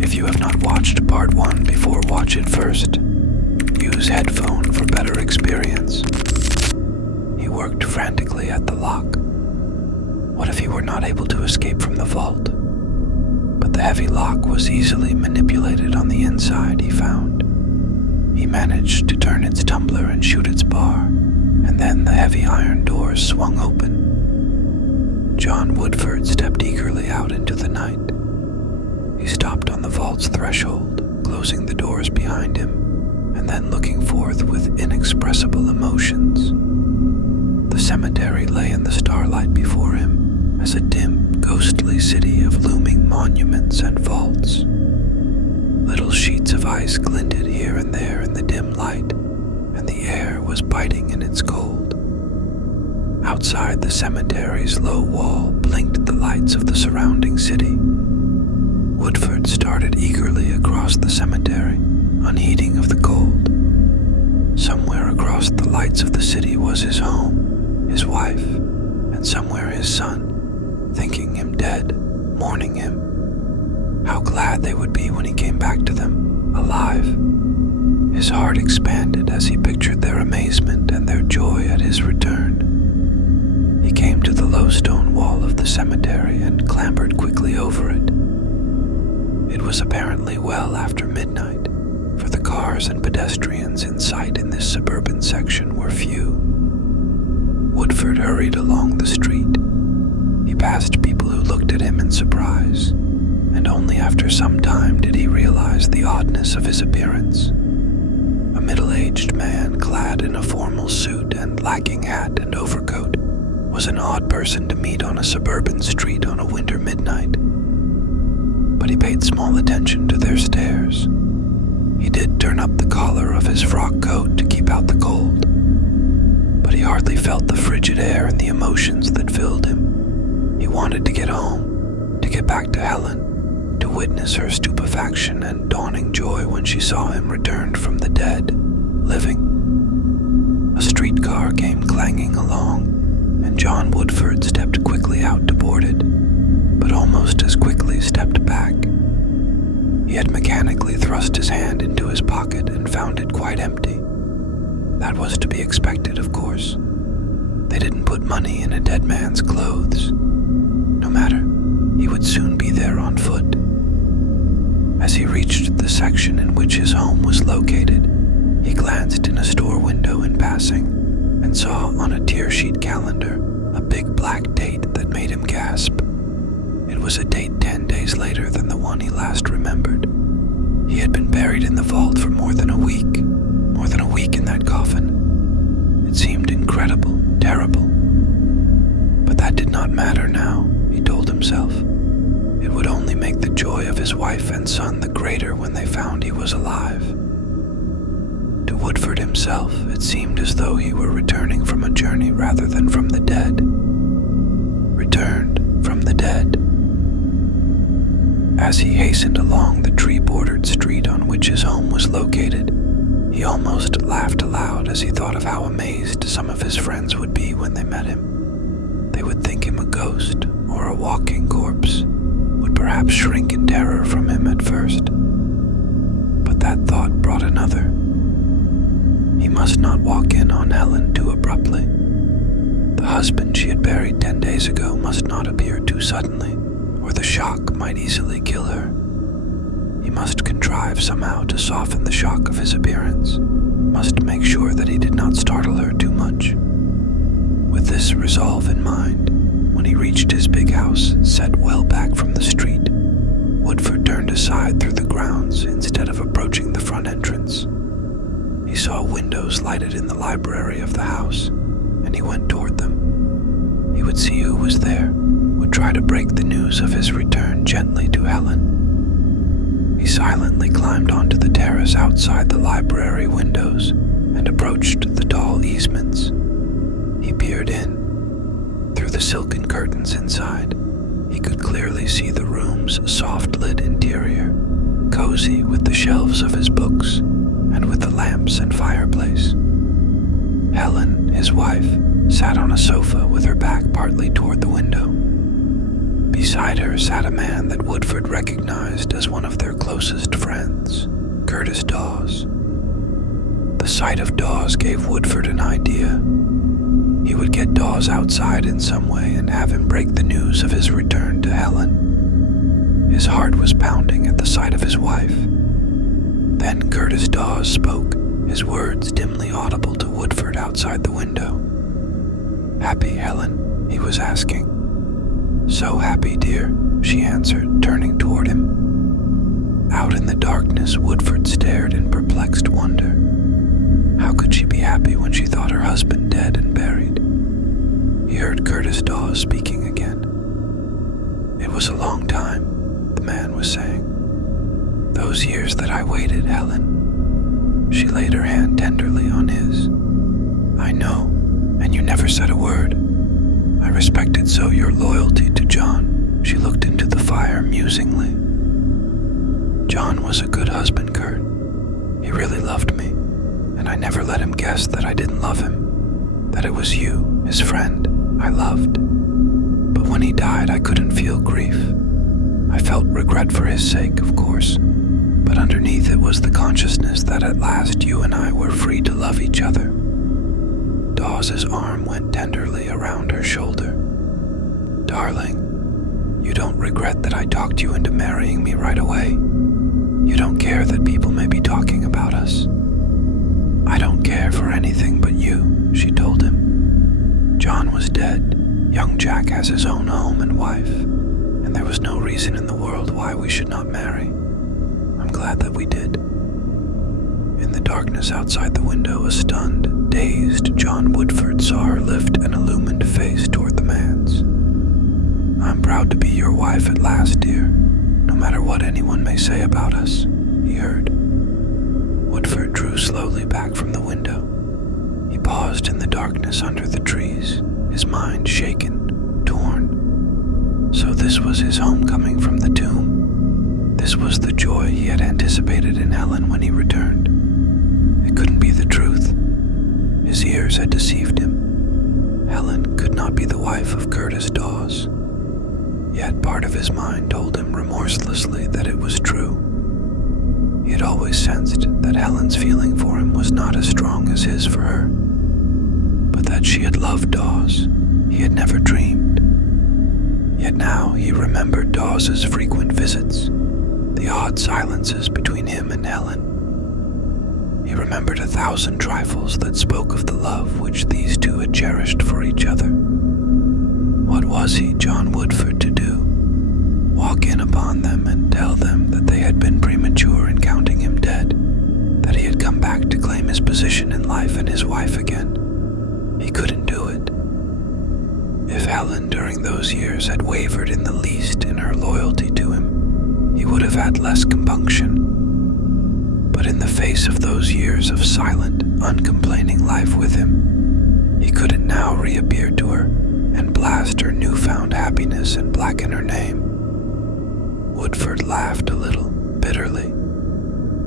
If you have not watched part 1 before, watch it first. Use headphone for better experience. He worked frantically at the lock. What if he were not able to escape from the vault? But the heavy lock was easily manipulated on the inside, he found. He managed to turn its tumbler and shoot its bar, and then the heavy iron doors swung open. John Woodford stepped eagerly out into the night. He stopped on the vault's threshold, closing the doors behind him, and then looking forth with inexpressible emotions. The cemetery lay in the starlight before him as a dim, ghostly city of looming monuments and vaults. Little sheets of ice glinted here and there in the dim light, and the air was biting in its cold. Outside the cemetery's low wall blinked the lights of the surrounding city. Woodford started eagerly across the cemetery, unheeding of the cold. Somewhere across the lights of the city was his home, his wife, and somewhere his son, thinking him dead, mourning him. How glad they would be when he came back to them, alive. His heart expanded as he pictured their amazement and their joy at his return. He came to the low stone wall of the cemetery and clambered quickly over it. It was apparently well after midnight, for the cars and pedestrians in sight in this suburban section were few. Woodford hurried along the street. He passed people who looked at him in surprise, and only after some time did he realize the oddness of his appearance. A middle-aged man clad in a formal suit and lacking hat and overcoat was an odd person to meet on a suburban street on a winter midnight. But he paid small attention to their stares. He did turn up the collar of his frock coat to keep out the cold, but he hardly felt the frigid air and the emotions that filled him. He wanted to get home, to get back to Helen, to witness her stupefaction and dawning joy when she saw him returned from the dead, living. A streetcar came clanging along, and John Woodford stepped quickly out to board it, but almost as quickly stepped back. He had mechanically thrust his hand into his pocket and found it quite empty. That was to be expected, of course. They didn't put money in a dead man's clothes. No matter, he would soon be there on foot. As he reached the section in which his home was located, he glanced in a store window in passing and saw on a tear sheet calendar a big black date that made him gasp. It was a date 10 days later than the one he last remembered. He had been buried in the vault for more than a week in that coffin. It seemed incredible, terrible. But that did not matter now, he told himself. It would only make the joy of his wife and son the greater when they found he was alive. To Woodford himself, it seemed as though he were returning from a journey rather than from the dead. Returned from the dead. As he hastened along the tree-bordered street on which his home was located, he almost laughed aloud as he thought of how amazed some of his friends would be when they met him. They would think him a ghost or a walking corpse, would perhaps shrink in terror from him at first. But that thought brought another. He must not walk in on Helen too abruptly. The husband she had buried 10 days ago must not appear too suddenly, or the shock might easily kill her. He must contrive somehow to soften the shock of his appearance, must make sure that he did not startle her too much. With this resolve in mind, when he reached his big house, set well back from the street, Woodford turned aside through the grounds instead of approaching the front entrance. He saw windows lighted in the library of the house, and he went toward them. He would see who was there, would try to break the news of his return gently to Helen. He silently climbed onto the terrace outside the library windows and approached the tall easements. He peered in. Through the silken curtains inside, he could clearly see the room's soft-lit interior, cozy with the shelves of his books and with the lamps and fireplace. Helen, his wife, sat on a sofa with her back partly toward the window. Beside her sat a man that Woodford recognized as one of their closest friends, Curtis Dawes. The sight of Dawes gave Woodford an idea. He would get Dawes outside in some way and have him break the news of his return to Helen. His heart was pounding at the sight of his wife. Then Curtis Dawes spoke, his words dimly audible to Woodford outside the window. "Happy, Helen?" he was asking. "So happy, dear," she answered, turning toward him. Out in the darkness, Woodford stared in perplexed wonder. How could she be happy when she thought her husband dead and buried? He heard Curtis Dawes speaking again. "It was a long time," the man was saying. "Those years that I waited, Helen." She laid her hand tenderly on his. "I know, and you never said a word. I respected so your loyalty to John." She looked into the fire musingly. "John was a good husband, Kurt. He really loved me, and I never let him guess that I didn't love him, that it was you, his friend, I loved. But when he died, I couldn't feel grief. I felt regret for his sake, of course, but underneath it was the consciousness that at last you and I were free to love each other." Dawes's arm went tenderly around her shoulder. "Darling, you don't regret that I talked you into marrying me right away. You don't care that people may be talking about us." "I don't care for anything but you," she told him. "John was dead. Young Jack has his own home and wife, and there was no reason in the world why we should not marry. I'm glad that we did." In the darkness outside the window, a stunned, dazed John Woodford saw her lift an illumined face toward the man's. "I'm proud to be your wife at last, dear, no matter what anyone may say about us," he heard. Woodford drew slowly back from the window. He paused in the darkness under the trees, his mind shaken, torn. So this was his homecoming from the tomb. This was the joy he had anticipated in Helen when he returned. It couldn't be the truth. His ears had deceived him. Helen could not be the wife of Curtis Dawes. Yet part of his mind told him remorselessly that it was true. He had always sensed that Helen's feeling for him was not as strong as his for her, but that she had loved Dawes, he had never dreamed. Yet now he remembered Dawes's frequent visits, the odd silences between him and Helen. He remembered 1,000 trifles that spoke of the love which these two had cherished for each other. What was he, John Woodford, to do? Walk in upon them and tell them that they had been premature in counting him dead, that he had come back to claim his position in life and his wife again? He couldn't do it. If Helen during those years had wavered in the least in her loyalty to him, he would have had less compunction. But in the face of those years of silent, uncomplaining life with him, he couldn't now reappear to her and blast her newfound happiness and blacken her name. Woodford laughed a little, bitterly.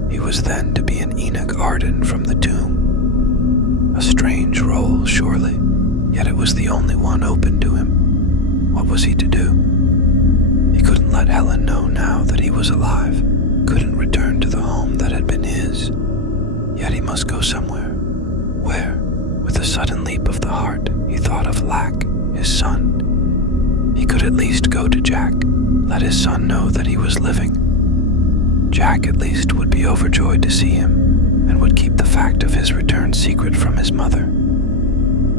He was then to be an Enoch Arden from the tomb. A strange role, surely, yet it was the only one open to him. What was he to do? He couldn't let Helen know now that he was alive, couldn't return to the home that had been his. Yet he must go somewhere. Where? With a sudden leap of the heart, he thought of Lack, his son. He could at least go to Jack, let his son know that he was living. Jack at least would be overjoyed to see him, and would keep the fact of his return secret from his mother.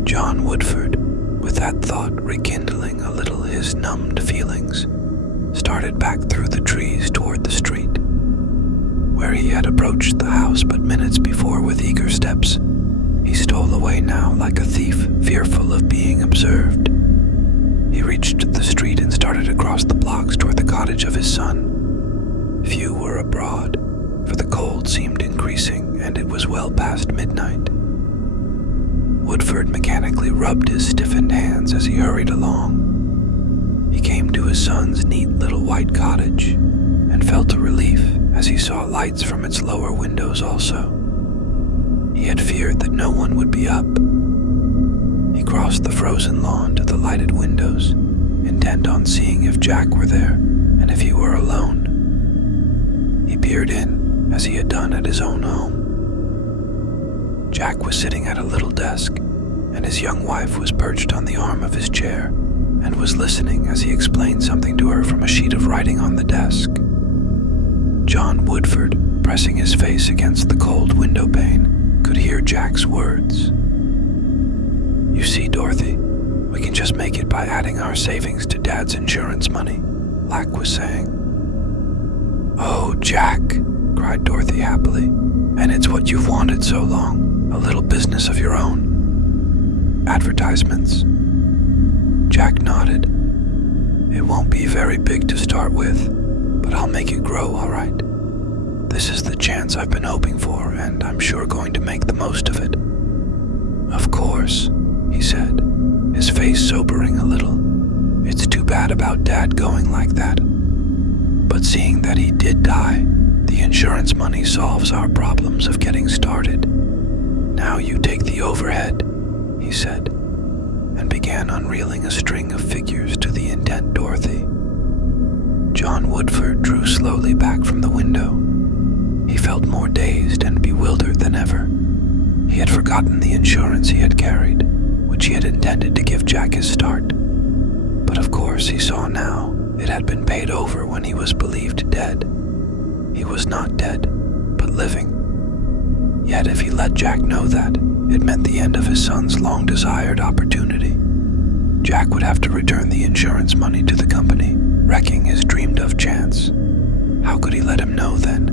John Woodford, with that thought rekindling a little his numbed feelings, started back through the trees toward the street. Where he had approached the house but minutes before with eager steps, he stole away now like a thief, fearful of being observed. He reached the street and started across the blocks toward the cottage of his son. Few were abroad, for the cold seemed increasing and it was well past midnight. Woodford mechanically rubbed his stiffened hands as he hurried along. He came to his son's neat little white cottage and felt a relief as he saw lights from its lower windows also. He had feared that no one would be up. He crossed the frozen lawn to the lighted windows intent on seeing if Jack were there and if he were alone. He peered in, as he had done at his own home. Jack was sitting at a little desk, and his young wife was perched on the arm of his chair and was listening as he explained something to her from a sheet of writing on the desk. John Woodford, pressing his face against the cold window pane, could hear Jack's words. "You see, Dorothy, we can just make it by adding our savings to Dad's insurance money," Lack was saying. "Oh, Jack," cried Dorothy happily, "and it's what you've wanted so long, a little business of your own. Advertisements?" Jack nodded. "It won't be very big to start with, but I'll make it grow all right. This is the chance I've been hoping for, and I'm sure going to make the most of it." "Of course," he said, his face sobering a little. "It's too bad about Dad going like that. But seeing that he did die, the insurance money solves our problems of getting started. Now you take the overhead," he said, and began unreeling a string of figures to the intent Dorothy. John Woodford drew slowly back from the window. He felt more dazed and bewildered than ever. He had forgotten the insurance he had carried, which he had intended to give Jack his start. But of course he saw now it had been paid over when he was believed dead. He was not dead, but living. Yet if he let Jack know that, it meant the end of his son's long-desired opportunity. Jack would have to return the insurance money to the company, wrecking his dreamed-of chance. How could he let him know then?